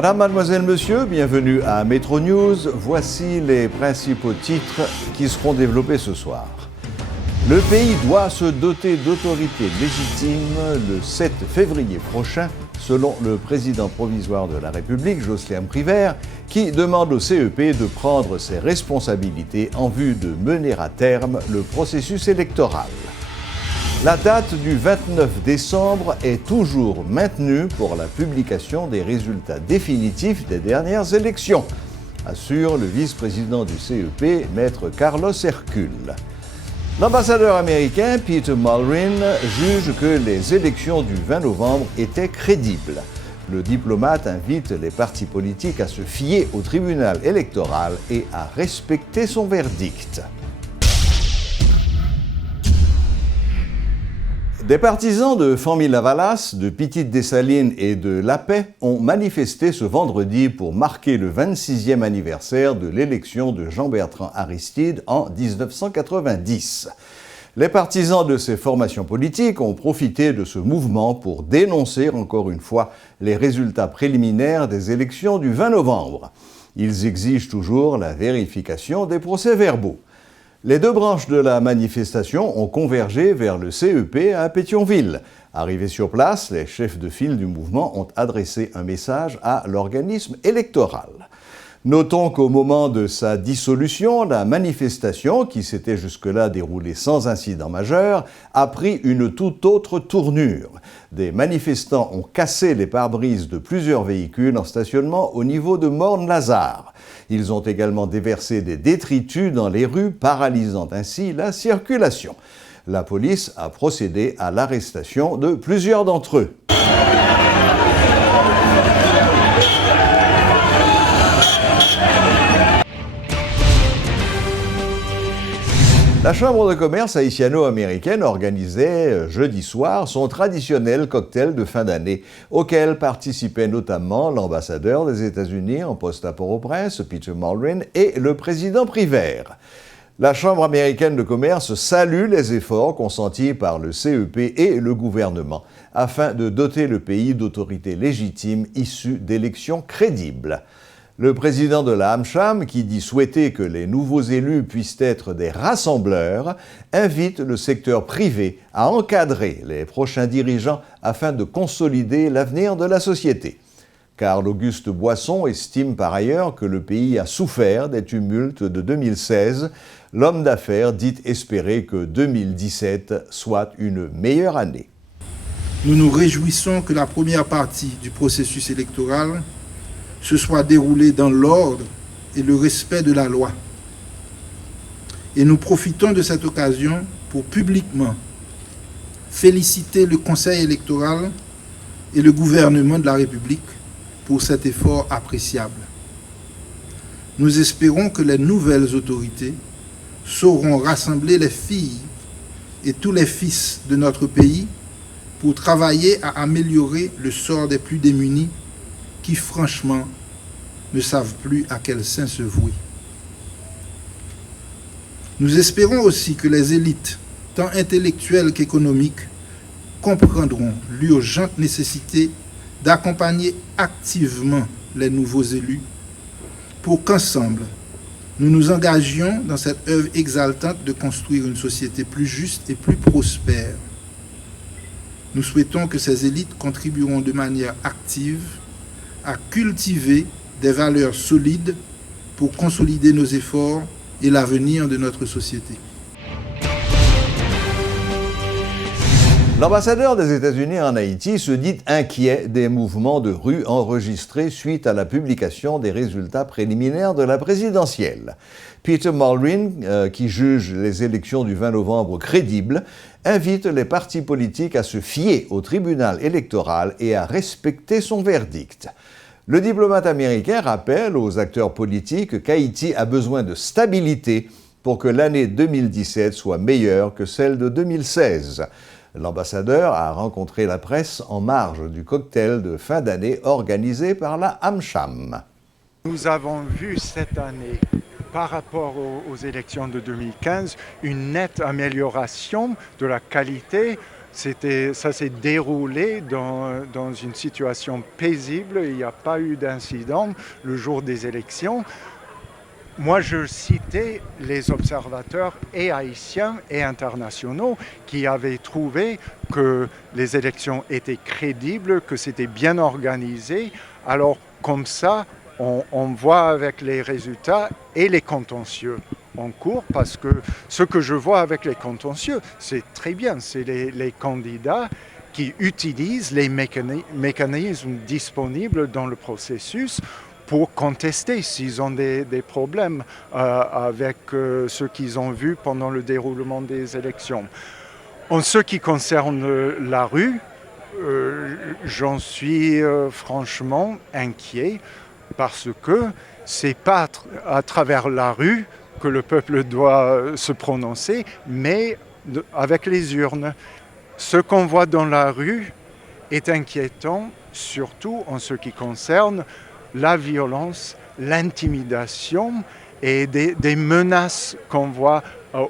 Madame, mademoiselle, monsieur, bienvenue à Metro News. Voici les principaux titres qui seront développés ce soir. Le pays doit se doter d'autorités légitimes le 7 février prochain, selon le président provisoire de la République, Jocelyn Privert, qui demande au CEP de prendre ses responsabilités en vue de mener à terme le processus électoral. La date du 29 décembre est toujours maintenue pour la publication des résultats définitifs des dernières élections, assure le vice-président du CEP, maître Carlos Hercule. L'ambassadeur américain Peter Mulrin juge que les élections du 20 novembre étaient crédibles. Le diplomate invite les partis politiques à se fier au tribunal électoral et à respecter son verdict. Des partisans de Famille-Lavalas, de Petite-Dessalines et de La Paix ont manifesté ce vendredi pour marquer le 26e anniversaire de l'élection de Jean-Bertrand Aristide en 1990. Les partisans de ces formations politiques ont profité de ce mouvement pour dénoncer encore une fois les résultats préliminaires des élections du 20 novembre. Ils exigent toujours la vérification des procès-verbaux. Les deux branches de la manifestation ont convergé vers le CEP à Pétionville. Arrivés sur place, les chefs de file du mouvement ont adressé un message à l'organisme électoral. Notons qu'au moment de sa dissolution, la manifestation, qui s'était jusque-là déroulée sans incident majeur, a pris une toute autre tournure. Des manifestants ont cassé les pare-brises de plusieurs véhicules en stationnement au niveau de Morne-Lazare. Ils ont également déversé des détritus dans les rues, paralysant ainsi la circulation. La police a procédé à l'arrestation de plusieurs d'entre eux. La Chambre de commerce haïtiano-américaine organisait jeudi soir son traditionnel cocktail de fin d'année, auquel participaient notamment l'ambassadeur des États-Unis en poste à Port-au-Prince, Peter Mulrin, et le président Privert. La Chambre américaine de commerce salue les efforts consentis par le CEP et le gouvernement afin de doter le pays d'autorités légitimes issues d'élections crédibles. Le président de la AmCham, qui dit souhaiter que les nouveaux élus puissent être des rassembleurs, invite le secteur privé à encadrer les prochains dirigeants afin de consolider l'avenir de la société. Carl Auguste Boisson estime par ailleurs que le pays a souffert des tumultes de 2016. L'homme d'affaires dit espérer que 2017 soit une meilleure année. Nous nous réjouissons que la première partie du processus électoral se soit déroulée dans l'ordre et le respect de la loi. Et nous profitons de cette occasion pour publiquement féliciter le Conseil électoral et le gouvernement de la République pour cet effort appréciable. Nous espérons que les nouvelles autorités sauront rassembler les filles et tous les fils de notre pays pour travailler à améliorer le sort des plus démunis qui, franchement, ne savent plus à quel saint se vouer. Nous espérons aussi que les élites, tant intellectuelles qu'économiques, comprendront l'urgente nécessité d'accompagner activement les nouveaux élus pour qu'ensemble, nous nous engagions dans cette œuvre exaltante de construire une société plus juste et plus prospère. Nous souhaitons que ces élites contribueront de manière active à cultiver des valeurs solides pour consolider nos efforts et l'avenir de notre société. L'ambassadeur des États-Unis en Haïti se dit inquiet des mouvements de rue enregistrés suite à la publication des résultats préliminaires de la présidentielle. Peter Mulrin, qui juge les élections du 20 novembre crédibles, invite les partis politiques à se fier au tribunal électoral et à respecter son verdict. Le diplomate américain rappelle aux acteurs politiques qu'Haïti a besoin de stabilité pour que l'année 2017 soit meilleure que celle de 2016. L'ambassadeur a rencontré la presse en marge du cocktail de fin d'année organisé par la AmCham. Nous avons vu cette année, par rapport aux élections de 2015, une nette amélioration de la qualité Ça s'est déroulé dans une situation paisible, il n'y a pas eu d'incident le jour des élections. Moi, je citais les observateurs et haïtiens et internationaux qui avaient trouvé que les élections étaient crédibles, que c'était bien organisé. Alors, comme ça, on voit avec les résultats et les contentieux en cours, parce que ce que je vois avec les contentieux, c'est très bien, c'est les candidats qui utilisent les mécanismes disponibles dans le processus pour contester s'ils ont des problèmes avec ce qu'ils ont vu pendant le déroulement des élections. En ce qui concerne la rue, j'en suis franchement inquiet, parce que c'est pas à travers la rue que le peuple doit se prononcer, mais avec les urnes. Ce qu'on voit dans la rue est inquiétant, surtout en ce qui concerne la violence, l'intimidation et des menaces qu'on voit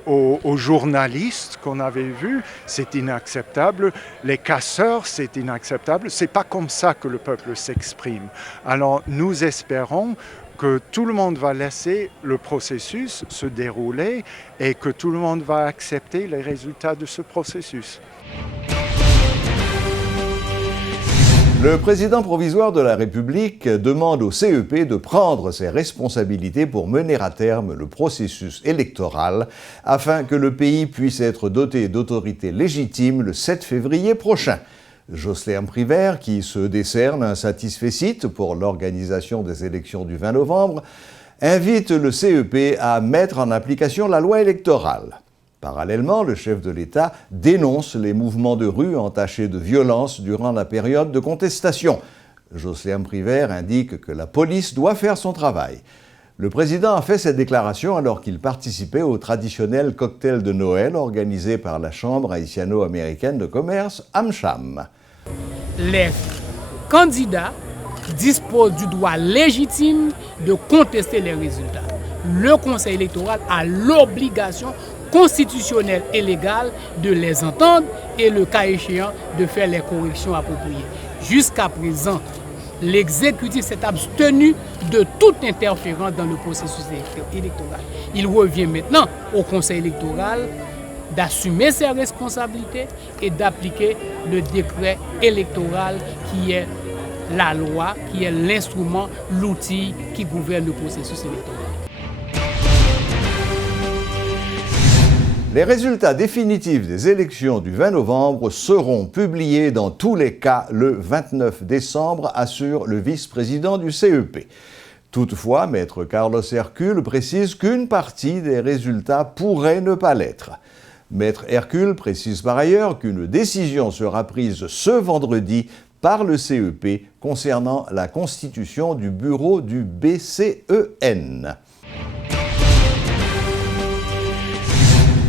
aux journalistes qu'on avait vus. C'est inacceptable. Les casseurs, c'est inacceptable. C'est pas comme ça que le peuple s'exprime. Alors nous espérons que tout le monde va laisser le processus se dérouler et que tout le monde va accepter les résultats de ce processus. Le président provisoire de la République demande au CEP de prendre ses responsabilités pour mener à terme le processus électoral afin que le pays puisse être doté d'autorités légitimes le 7 février prochain. Josselin Privert, qui se décerne un satisfecit pour l'organisation des élections du 20 novembre, invite le CEP à mettre en application la loi électorale. Parallèlement, le chef de l'État dénonce les mouvements de rue entachés de violence durant la période de contestation. Josselin Privert indique que la police doit faire son travail. Le président a fait cette déclaration alors qu'il participait au traditionnel cocktail de Noël organisé par la Chambre haïtiano-américaine de commerce, AmCham. Les candidats disposent du droit légitime de contester les résultats. Le Conseil électoral a l'obligation constitutionnelle et légale de les entendre et, le cas échéant, de faire les corrections appropriées. Jusqu'à présent, l'exécutif s'est abstenu de toute interférence dans le processus électoral. Il revient maintenant au Conseil électoral d'assumer ses responsabilités et d'appliquer le décret électoral qui est la loi, qui est l'instrument, l'outil qui gouverne le processus électoral. Les résultats définitifs des élections du 20 novembre seront publiés dans tous les cas le 29 décembre, assure le vice-président du CEP. Toutefois, Maître Carlos Hercule précise qu'une partie des résultats pourrait ne pas l'être. Maître Hercule précise par ailleurs qu'une décision sera prise ce vendredi par le CEP concernant la constitution du bureau du BCEN.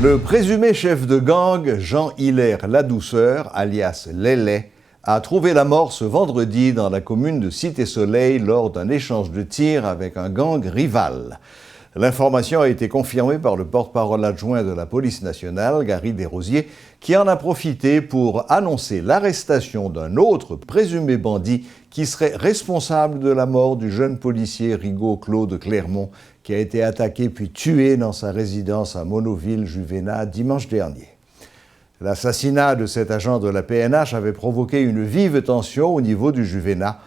Le présumé chef de gang, Jean-Hilaire Ladouceur, alias Lélé, a trouvé la mort ce vendredi dans la commune de Cité-Soleil lors d'un échange de tirs avec un gang rival. L'information a été confirmée par le porte-parole adjoint de la police nationale, Gary Desrosiers, qui en a profité pour annoncer l'arrestation d'un autre présumé bandit qui serait responsable de la mort du jeune policier Rigaud Claude Clermont, qui a été attaqué puis tué dans sa résidence à Monoville-Juvénat dimanche dernier. L'assassinat de cet agent de la PNH avait provoqué une vive tension au niveau du Juvénat.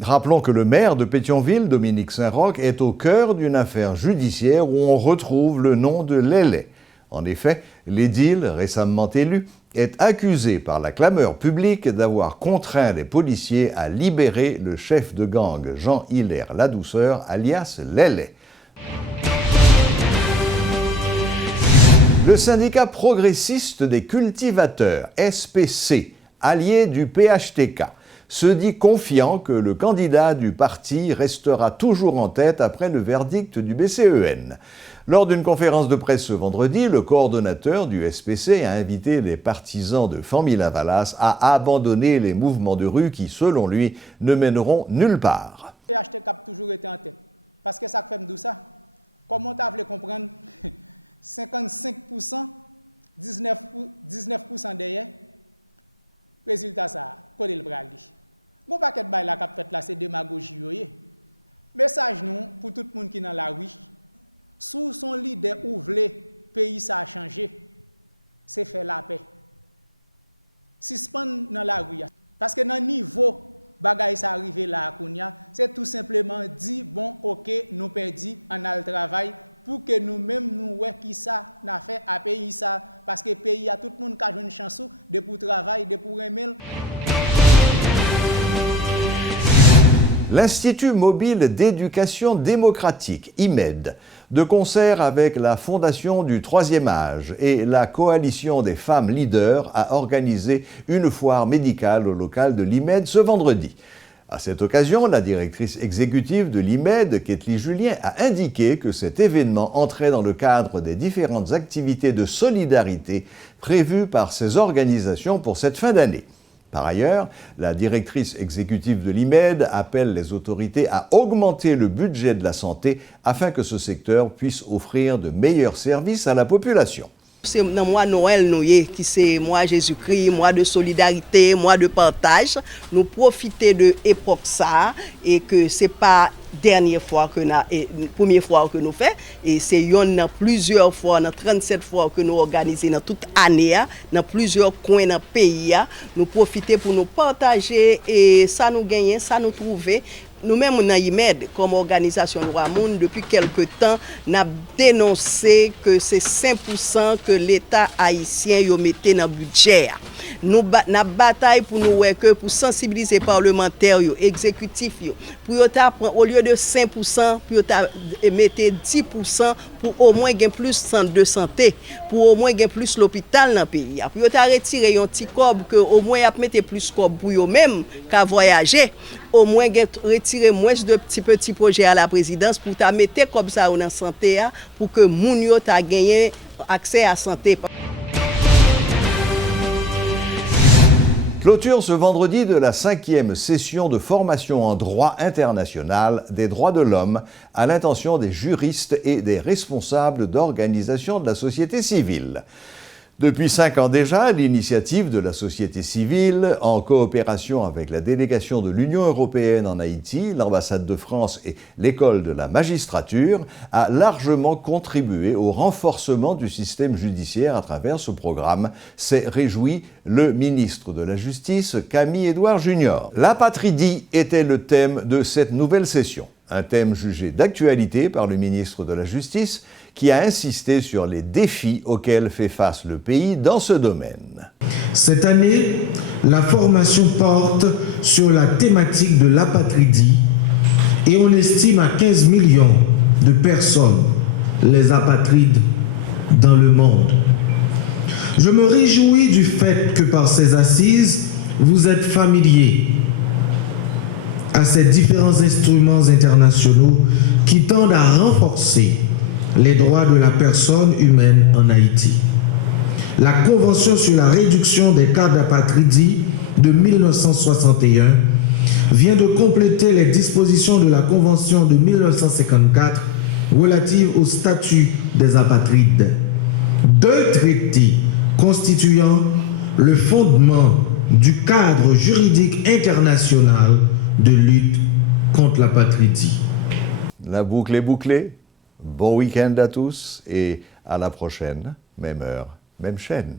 Rappelons que le maire de Pétionville, Dominique Saint-Roch, est au cœur d'une affaire judiciaire où on retrouve le nom de Lélé. En effet, l'édile, récemment élu, est accusé par la clameur publique d'avoir contraint les policiers à libérer le chef de gang Jean-Hilaire Ladouceur, alias Lélé. Le syndicat progressiste des cultivateurs, SPC, allié du PHTK, se dit confiant que le candidat du parti restera toujours en tête après le verdict du BCEN. Lors d'une conférence de presse ce vendredi, le coordonnateur du SPC a invité les partisans de Famille-Lavalas à abandonner les mouvements de rue qui, selon lui, ne mèneront nulle part. Le PHTK a toujours été en tête. Parce que ça fait me dire ça. Comment tu as comprendre 55%, 19% derrière, Résultat ça, côté le bral li. Bon paquet bay la k'ap fait là c'est démagogie yo yé. Message nous pour tout le monde qui dans la rue. Sous son leader ou vle pays ça a changé. C'est faire la paix. Suspend dans la rue parce que dans niveau bagay ça arrivé là kounya, c'est tout simplement dit bon OK, nous perdi en al travail pour que nous-mêmes nous ouais qui ça n'a fait à pays ça parce que pays a tout le monde qui a une chance de pour travail, de pour aimer. L'Institut mobile d'éducation démocratique, IMED, de concert avec la Fondation du Troisième Âge et la Coalition des femmes leaders, a organisé une foire médicale au local de l'IMED ce vendredi. À cette occasion, la directrice exécutive de l'IMED, Ketli Julien, a indiqué que cet événement entrait dans le cadre des différentes activités de solidarité prévues par ces organisations pour cette fin d'année. Par ailleurs, la directrice exécutive de l'IMED appelle les autorités à augmenter le budget de la santé afin que ce secteur puisse offrir de meilleurs services à la population. C'est dans mois Noël qui c'est mois Jésus-Christ, mois de solidarité, mois de partage. Nous profiter de l'époque ça et que c'est pas dernière fois que première fois que nous fait et c'est une plusieurs fois, dans 37 fois que nous organisons dans toute année, dans plusieurs coins dans le pays. Nous profiter pour nous partager et ça nous gagner, ça nous trouver. Nous-mêmes, dans IMED, comme organisation Noir-Monde, depuis quelque temps, nous avons dénoncé que c'est 5% que l'État haïtien mettait dans le budget. Nous avons bataille pour nous pour sensibiliser les parlementaires, les exécutifs, pour au lieu de 5%, pour mettre 10% pour au moins gagner plus de centre de santé, pour au moins gagner plus l'hôpital dans le pays. Pour retirer un petit cob, que au moins mettre plus de cob pour eux-mêmes qu'à voyager, au moins retirer moins de petits projets à la présidence pour mettre comme ça dans la santé pour que moun yo ta gagné accès à la santé. Clôture ce vendredi de la 5e session de formation en droit international des droits de l'homme à l'intention des juristes et des responsables d'organisations de la société civile. Depuis 5 ans déjà, l'initiative de la société civile, en coopération avec la délégation de l'Union européenne en Haïti, l'ambassade de France et l'école de la magistrature, a largement contribué au renforcement du système judiciaire à travers ce programme, s'est réjoui le ministre de la Justice, Camille Edouard Junior. L'apatridie était le thème de cette nouvelle session, un thème jugé d'actualité par le ministre de la Justice, qui a insisté sur les défis auxquels fait face le pays dans ce domaine. Cette année, la formation porte sur la thématique de l'apatridie et on estime à 15 millions de personnes les apatrides dans le monde. Je me réjouis du fait que par ces assises, vous êtes familiers à ces différents instruments internationaux qui tendent à renforcer les droits de la personne humaine en Haïti. La Convention sur la réduction des cas d'apatridie de 1961 vient de compléter les dispositions de la Convention de 1954 relative au statut des apatrides. 2 traités constituant le fondement du cadre juridique international de lutte contre l'apatridie. La boucle est bouclée. Bon week-end à tous et à la prochaine, même heure, même chaîne.